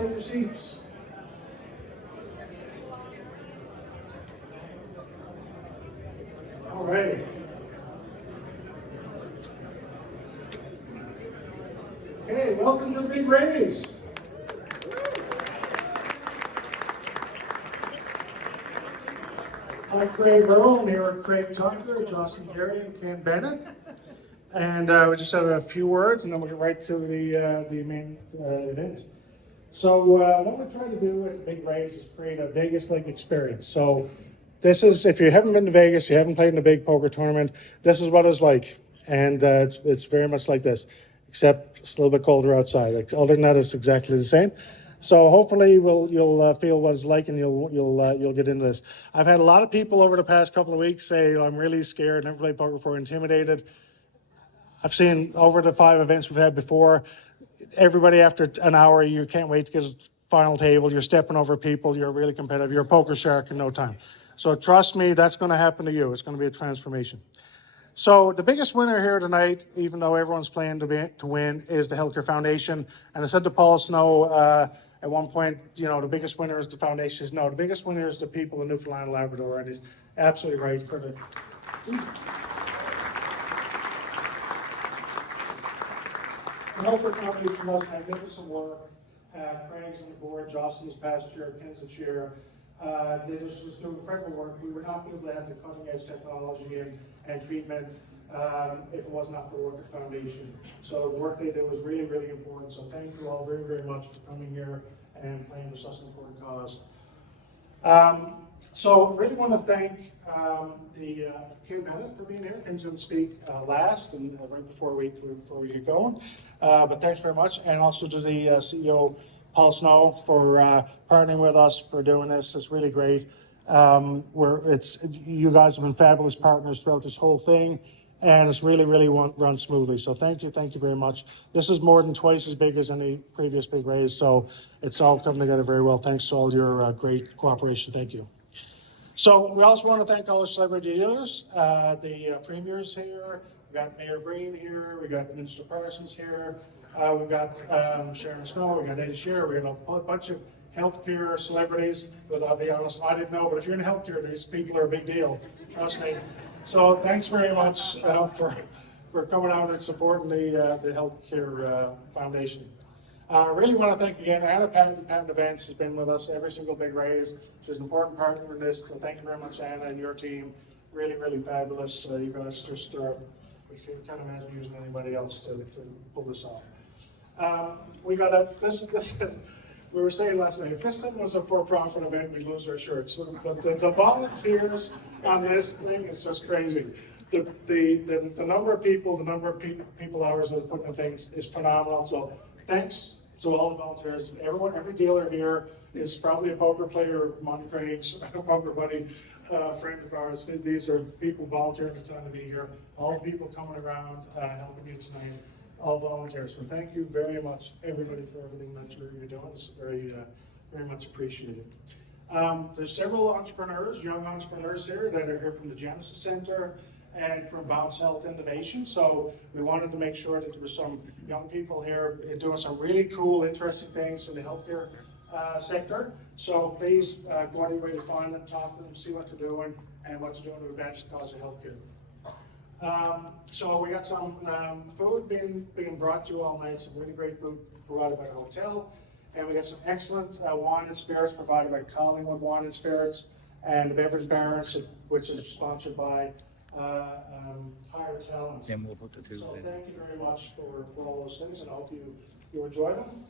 take your seats. All right. Okay, welcome to the big raise. I'm Craig Rowe. I'm here with Craig Tucker, Jocelyn, and Ken Bennett. And we just have a few words, and then we'll get right to the main event. So what we're trying to do at the Big Raise is create a Vegas-like experience. So this is, if you haven't been to Vegas, you haven't played in a big poker tournament, this is what it's like. And it's very much like this, except it's a little bit colder outside. Like, other than that, it's exactly the same. So hopefully you'll feel what it's like, and you'll get into this. I've had a lot of people over the past couple of weeks say, I'm really scared, never played poker before, intimidated. I've seen over the 5 events we've had before, everybody after an hour, you can't wait to get a final table, you're stepping over people, you're really competitive, you're a poker shark in no time. So trust me, that's going to happen to you. It's going to be a transformation. So the biggest winner here tonight, even though everyone's playing to win, is the Healthcare Foundation. And I said to Paul Snow at one point, you know, the biggest winner is the foundation. No, the biggest winner is the people in Newfoundland and Labrador, and he's absolutely right. For the Healthcare Foundation does magnificent work. Craig's on the board, Jocelyn's past chair, Ken's the chair. They just do incredible work. We would not be able to have the cutting edge technology and treatment if it was not for the work at the foundation. So the work they do is really, really important. So thank you all very, very much for coming here and playing for such an important cause. So I really want to thank the Ken Bennett for being here. Ken's going to speak last and right before we get going. But thanks very much. And also to the CEO, Paul Snow, for partnering with us for doing this. It's really great. You guys have been fabulous partners throughout this whole thing, and it's really, really run smoothly. So thank you very much. This is more than twice as big as any previous big raise, so it's all coming together very well. Thanks to all your great cooperation. Thank you. So we also want to thank all the celebrity dealers, the premiers here. We got Mayor Green here. We got Minister Parsons here. We've got Sharon Snow, we got Eddie Shearer, we got a bunch of healthcare celebrities, but I'll be honest, I didn't know, but if you're in healthcare, these people are a big deal, trust me. So thanks very much for coming out and supporting the Healthcare Foundation. I really want to thank again Anna Patton Events has been with us every single big raise. She's an important partner in this, so thank you very much, Anna, and your team. Really, really fabulous. You guys just, we can't imagine using anybody else to pull this off. We got this we were saying last night, if this thing was a for-profit event, we'd lose our shirts. But the volunteers on this thing is just crazy. The number of people, people hours that put in things is phenomenal. So thanks to all the volunteers. Every dealer here is probably a poker player, Monty Craig's poker buddy, friend of ours. These are people volunteering the time to be here. All the people coming around helping you tonight. All volunteers. So thank you very much, everybody, for everything that you're doing. It's very, very much appreciated. There's several entrepreneurs, young entrepreneurs here that are here from the Genesis Center and from Bounce Health Innovation. So we wanted to make sure that there were some young people here doing some really cool, interesting things in the healthcare sector. So please go out of your way to find them, talk to them, see what they're doing, and what they're doing to advance the cause of healthcare. So we got some food being brought to you all night, some really great food provided by the hotel, and we got some excellent wine and spirits provided by Collingwood Wine and Spirits, and the Beverage Barons, which is sponsored by Higher Talent. So thank you very much for all those things, and I hope you enjoy them.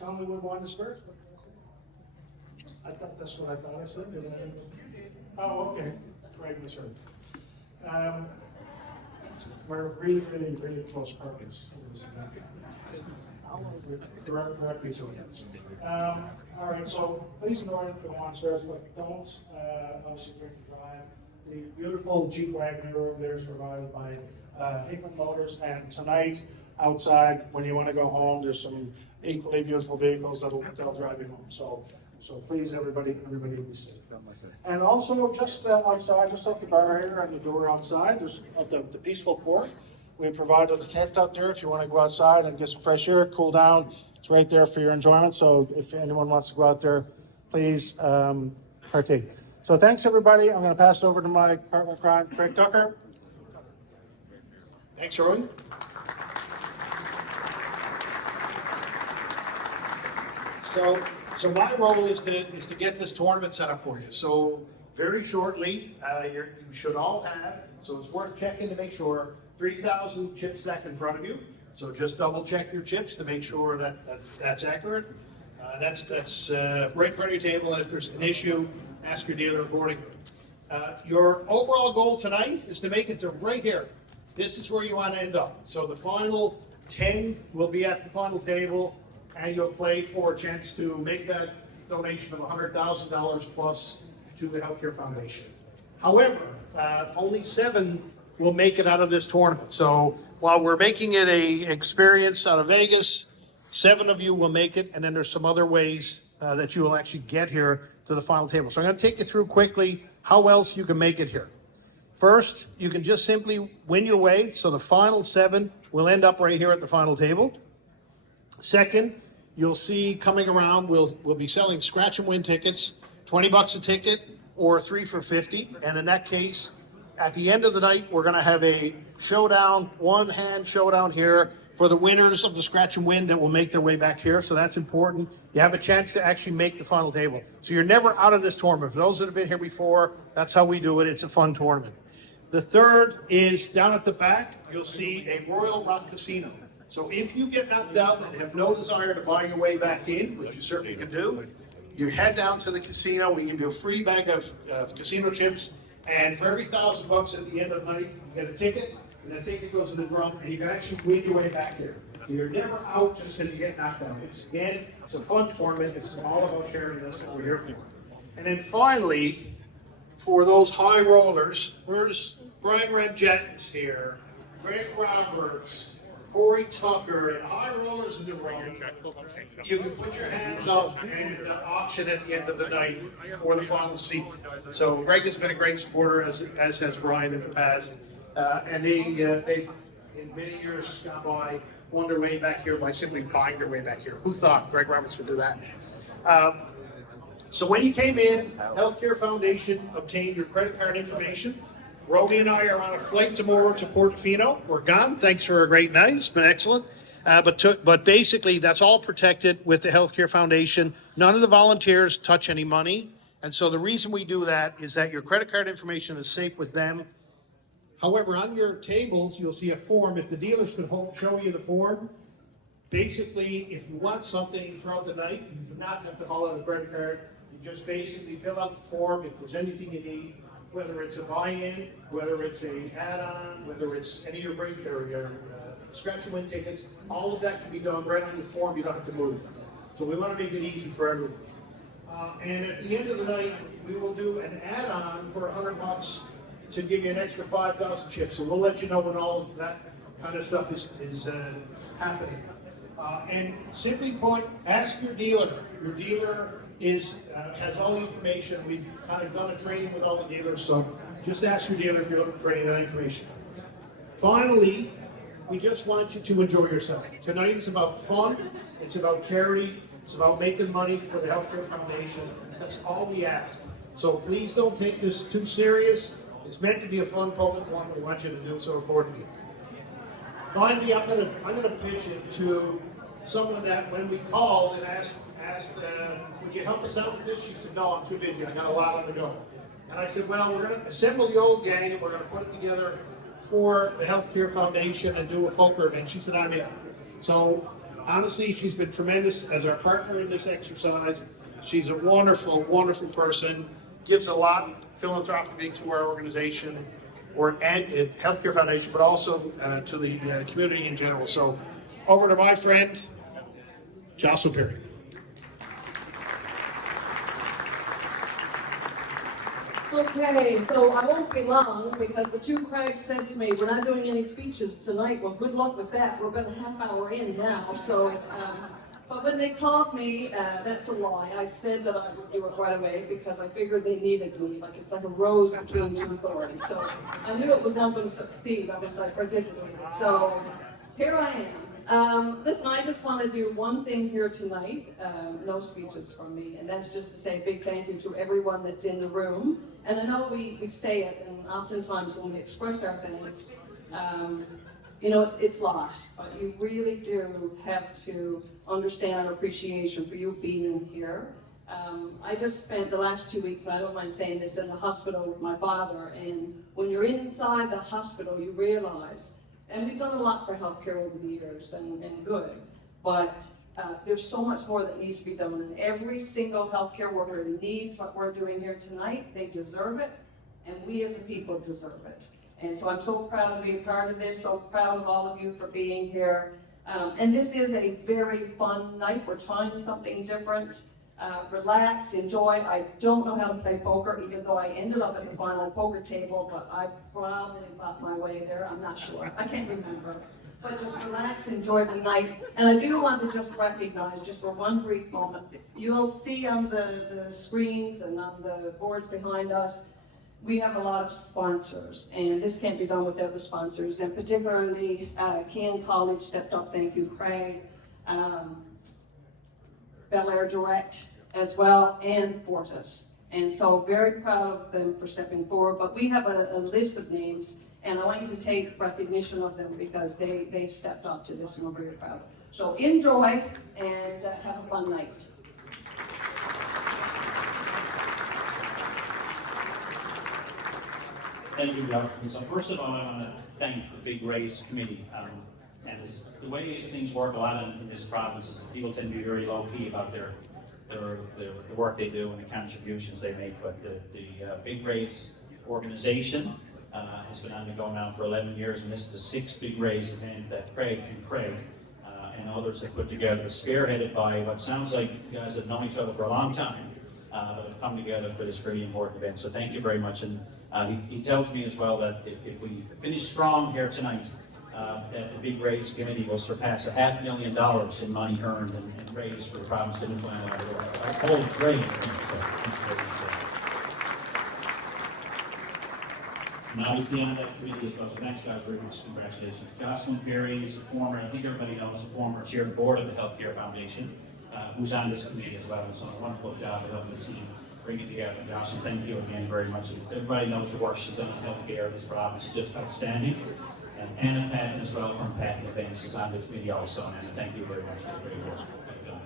Collingwood Wine and Spirits? I thought that's what I thought I said. Oh, okay. Craig misheard. We're really, really, really close partners. All right, so please enjoy the wine spirits, but don't obviously drink and drive. The beautiful Jeep Wagoneer over there is provided by Hickman Motors, and tonight outside, when you want to go home, there's some equally beautiful vehicles that'll drive you home. So please, everybody be safe. And also, just outside, just off the bar here and the door outside, there's the peaceful court. We provided a tent out there if you want to go outside and get some fresh air, cool down. It's It's right there for your enjoyment. So if anyone wants to go out there, please partake. So thanks, everybody. I'm going to pass it over to my partner in crime, Craig Tucker. Thanks, Rowe. So my role is to get this tournament set up for you. So very shortly, you should all have, so it's worth checking to make sure, 3,000 chips stacked in front of you. So just double check your chips to make sure that that's accurate. That's right in front of your table, and if there's an issue, ask your dealer accordingly. Your overall goal tonight is to make it to right here. This is where you want to end up. So the final 10 will be at the final table, and you'll play for a chance to make that donation of $100,000 plus to the Healthcare Foundation. However, only 7 will make it out of this tournament. So while we're making it a experience out of Vegas, 7 of you will make it, and then there's some other ways that you will actually get here to the final table. So I'm going to take you through quickly how else you can make it here. First, you can just simply win your way. So the final 7 will end up right here at the final table. Second, you'll see coming around, we'll be selling scratch and win tickets, $20 a ticket or 3 for $50. And in that case, at the end of the night, we're going to have a showdown, one-hand showdown here for the winners of the scratch and win that will make their way back here. So that's important. You have a chance to actually make the final table. So you're never out of this tournament. For those that have been here before, that's how we do it. It's a fun tournament. The third is down at the back, you'll see a Royal Rock Casino. So if you get knocked out and have no desire to buy your way back in, which you certainly can do, you head down to the casino. We give you a free bag of casino chips, and for every $1,000 at the end of the night, you get a ticket, and that ticket goes in the drum, and you can actually win your way back here. So you're never out just because you get knocked out. It's a fun tournament. It's all about charity. That's what we're here for. And then finally, for those high rollers, where's Brian Rebjett's here, Greg Roberts, Corey Tucker, and high rollers in the room. You can put your hands up and auction at the end of the night for the final seat. So Greg has been a great supporter, as has Brian in the past. And they've, in many years gone by, won their way back here by simply buying their way back here. Who thought Greg Roberts would do that? So when you came in, Healthcare Foundation obtained your credit card information. Roby and I are on a flight tomorrow to Portofino. We're gone. Thanks for a great night. It's been excellent. But basically, that's all protected with the Healthcare Foundation. None of the volunteers touch any money. And so the reason we do that is that your credit card information is safe with them. However, on your tables, you'll see a form. If the dealers could show you the form, basically, if you want something throughout the night, you do not have to haul out a credit card. You just basically fill out the form. If there's anything you need, whether it's a buy-in, whether it's a add-on, whether it's any of your break or your scratch and win tickets, all of that can be done right on the form. You don't have to move. So we want to make it easy for everyone. And at the end of the night, we will do an add-on for $100 to give you an extra 5,000 chips. So we'll let you know when all of that kind of stuff is happening. And simply put, ask your dealer. Your dealer has all the information. We've kind of done a training with all the dealers, so just ask your dealer if you're looking for any of that information. Finally, we just want you to enjoy yourself. Tonight is about fun, it's about charity, it's about making money for the Healthcare Foundation. That's all we ask. So please don't take this too serious. It's meant to be a fun public one. We want you to do so accordingly. Finally, I'm gonna pitch it to someone that when we called and asked, would you help us out with this? She said, no, I'm too busy. I got a lot on the go. And I said, well, we're going to assemble the old gang and we're going to put it together for the Healthcare Foundation and do a poker event. She said, I'm in. So honestly, she's been tremendous as our partner in this exercise. She's a wonderful, wonderful person, gives a lot philanthropically to our organization and Healthcare Foundation, but also to the community in general. So over to my friend, Jocelyn Perry. Okay, so I won't be long because the two Craigs said to me, we're not doing any speeches tonight. Well, good luck with that. We're about a half hour in now. So, but when they called me, that's a lie. I said that I would do it right away because I figured they needed me. Like it's like a rose between two thorns. So I knew it was not going to succeed unless I participated. So here I Listen, I just want to do one thing here tonight, no speeches from me, and that's just to say a big thank you to everyone that's in the room. And I know we say it, and oftentimes when we express our thanks, you know, it's lost, but you really do have to understand our appreciation for you being here. I just spent the last 2 weeks, and I don't mind saying this, in the hospital with my father, and when you're inside the hospital, you realize, and we've done a lot for healthcare over the years, and good, but there's so much more that needs to be done, and every single healthcare worker needs what we're doing here tonight. They deserve it, and we as a people deserve it. And so I'm so proud to be a part of this, so proud of all of you for being here. And this is a very fun night. We're trying something different. Relax, enjoy. I don't know how to play poker, even though I ended up at the final poker table, but I probably got my way there. I'm not sure. I can't remember. But just relax, enjoy the night. And I do want to just recognize, just for one brief moment, you'll see on the screens and on the boards behind us, we have a lot of sponsors, and this can't be done without the sponsors, and particularly Kean College stepped up, thank you, Craig, Bel Air Direct as well, and Fortis. And so very proud of them for stepping forward, but we have a list of names, and I want you to take recognition of them because they stepped up to this, and we're very proud. So enjoy, and have a fun night. Thank you, Jocelyn. So first of all, I want to thank the Big Race Committee. And the way things work a lot in this province is people tend to be very low-key about the work they do and the contributions they make. But the Big Race organization has been on the go now for 11 years, and this is the 6th Big Race event that Craig and others have put together, spearheaded by what sounds like you guys have known each other for a long time, but have come together for this really important event. So thank you very much. And he tells me as well that if we finish strong here tonight, that the Big Race Committee will surpass $500,000 in money earned and raised for the province of Newfoundland and Labrador. Oh, great. And obviously on that committee as well, so next guys, very much congratulations. Jocelyn Perry is a former, I think everybody knows, a former chair of the board of the Healthcare Foundation, who's on this committee as well, and so a wonderful job of helping the team bring it together. Jocelyn, thank you again very much. Everybody knows the work she's done in healthcare in this province is just outstanding. And Anna Patton as well from Patton Events is on the committee also, and thank you very much for the great work you've done.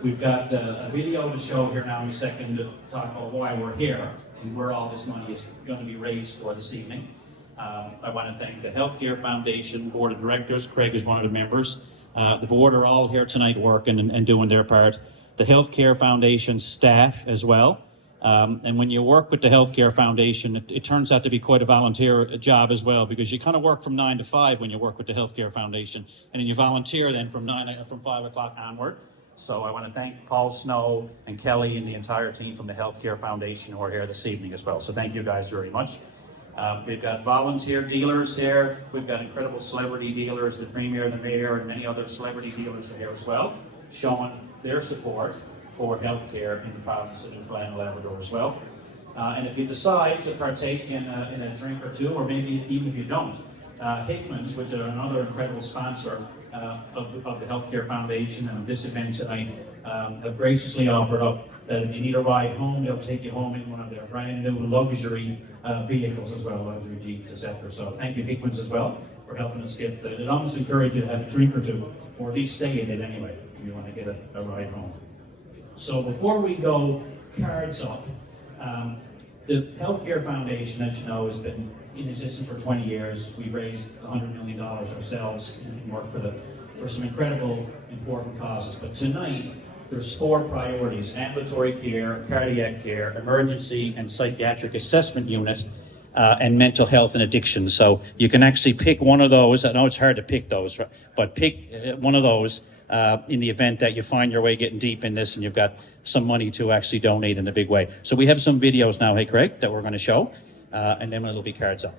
We've got a video to show here now in a second to talk about why we're here and where all this money is going to be raised for this evening. I want to thank the Healthcare Foundation Board of Directors. Craig is one of the members. The board are all here tonight working and doing their part. The Healthcare Foundation staff as well. And when you work with the Healthcare Foundation, it turns out to be quite a volunteer job as well, because you kind of work from 9 to 5 when you work with the Healthcare Foundation, and then you volunteer then from 5 o'clock onward. So I want to thank Paul Snow and Kelly and the entire team from the Healthcare Foundation who are here this evening as well. So thank you guys very much. We've got volunteer dealers here. We've got incredible celebrity dealers, the Premier, the Mayor, and many other celebrity dealers here as well, showing their support for healthcare in the province of Newfoundland and Labrador as well. And if you decide to partake in a drink or two, or maybe even if you don't, Hickman's, which are another incredible sponsor of the Healthcare Foundation and of this event tonight, have graciously offered up that if you need a ride home, they'll take you home in one of their brand new luxury vehicles as well, luxury Jeeps, etc. So thank you, Hickman's, as well, for helping us get that. It almost encourage you to have a drink or two, or at least stay in it anyway, if you want to get a ride home. So before we go cards up, the Healthcare Foundation, as you know, has been in existence for 20 years. We've raised $100 million ourselves and worked for some incredible, important causes. But tonight, there's 4 priorities: ambulatory care, cardiac care, emergency and psychiatric assessment unit, and mental health and addiction. So you can actually pick one of those. I know it's hard to pick those, but pick one of those in the event that you find your way getting deep in this and you've got some money to actually donate in a big way. So we have some videos now, hey Craig, that we're going to show, and then it'll be cards up.